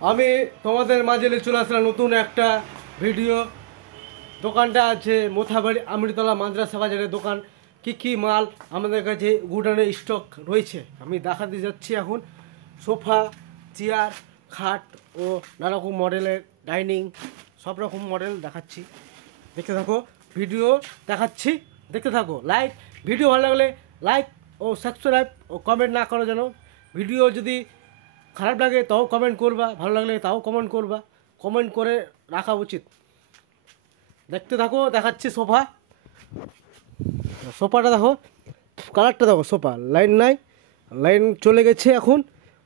আমি তোমাদের মাঝে নিয়ে চলে আসলাম নতুন একটা ভিডিও। দোকানটা আছে মোথাবাড়ি আমৃতলা মাদ্রাসা বাজারের দোকান। কি মাল আমাদের কাছে গুডাউনে স্টক রয়েছে আমি দেখাতে যাচ্ছি। এখন সোফা, চেয়ার, খাট ও নানা রকম মডেলের ডাইনিং, সব রকম মডেল দেখাচ্ছি। দেখতে থাকো, ভিডিও দেখাচ্ছি, দেখতে থাকো। ভিডিও ভালো লাগলে লাইক ও সাবস্ক্রাইব ও কমেন্ট না করো যেন। ভিডিও যদি খারাপ লাগে তাও কমেন্ট করবা, ভালো লাগলে তাও কমেন্ট করবা, কমেন্ট করে রাখা উচিত। দেখতে থাকো, দেখাচ্ছি সোফা। সোফাটা দেখো, কালারটা দেখো। সোফা লাইন নাই, লাইন চলে গেছে এখন।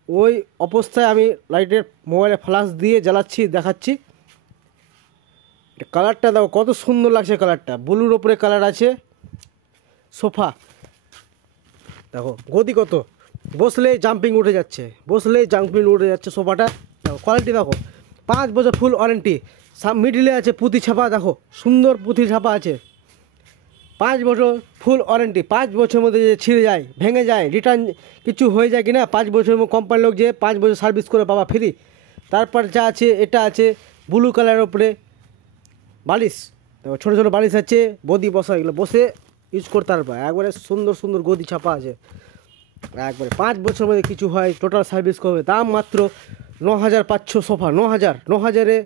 ওই অবস্থায় আমি লাইটের মোবাইলে ফ্ল্যাশ দিয়ে জ্বালাচ্ছি, দেখাচ্ছি। কালারটা দেখো কত সুন্দর লাগছে, কালারটা ব্লুর ওপরে কালার আছে। সোফা দেখো গদি কত, বসলেই জাম্পিং উঠে যাচ্ছে, বসলেই জাম্পিং উঠে যাচ্ছে সোফাটা। দেখো কোয়ালিটি দেখো, 5 বছর ফুল ওয়ারেন্টি। মিডিলে আছে পুঁতি ছাপা, দেখো সুন্দর পুঁতি ছাপা আছে। 5 বছর ফুল ওয়ারেন্টি। 5 বছরের মধ্যে যে ছিঁড়ে যায়, ভেঙে যায়, রিটার্ন কিছু হয়ে যায় কিনা, 5 বছরের মধ্যে কোম্পানির লোক যে 5 বছর সার্ভিস করে পাবা ফ্রি। তারপর যা আছে, এটা আছে ব্লু কালারের ওপরে বালিশ। দেখো ছোটো ছোটো বালিশ আছে, গদি বসা, এগুলো বসে ইউজ করতে পারবা। একবারে সুন্দর সুন্দর গদি ছাপা আছে একবারে। 5 বছরের মধ্যে কিছু হয়, টোটাল সার্ভিস করবে। দাম মাত্র 9,000 পাচ্ছ সোফা। 9,000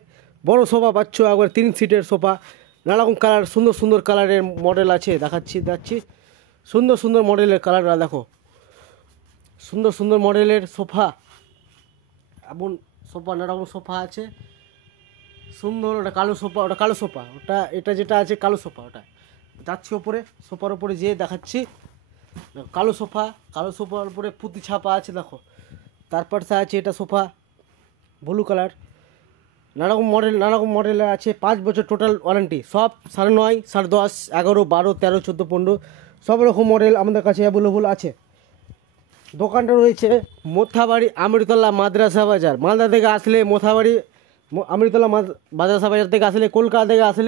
বড় সোফা পাচ্ছ, একবার 3 সিটের সোফা। নানারকম কালার, সুন্দর সুন্দর কালারের মডেল আছে, দেখাচ্ছি। সুন্দর সুন্দর মডেলের কালাররা দেখো, সুন্দর সুন্দর মডেলের সোফা। এমন সোফা, নানারকম সোফা আছে সুন্দর। ওটা কালো সোফা, এটা যেটা আছে কালো সোফা। ওটা যাচ্ছি ওপরে, সোফার ওপরে যেয়ে দেখাচ্ছি। কালো সোফার উপরে পুঁতি ছাপা আছে দেখো। তারপর আছে এটা সোফা ব্লু কালার। নানারকম মডেলের আছে। 5 বছর টোটাল ওয়ারেন্টি। সব 9.5, 10.5, 11, 12, 13, 14, 15 সব রকম মডেল আমাদের কাছে অ্যাভেলেবল আছে। দোকানটা রয়েছে মোথাবাড়ি আমৃতলা মাদ্রাসা বাজার। মালদা থেকে আসলে মোথাবাড়ি আমৃতলা মাদ্রাসা বাজার থেকে আসলে, কলকাতা থেকে আসলে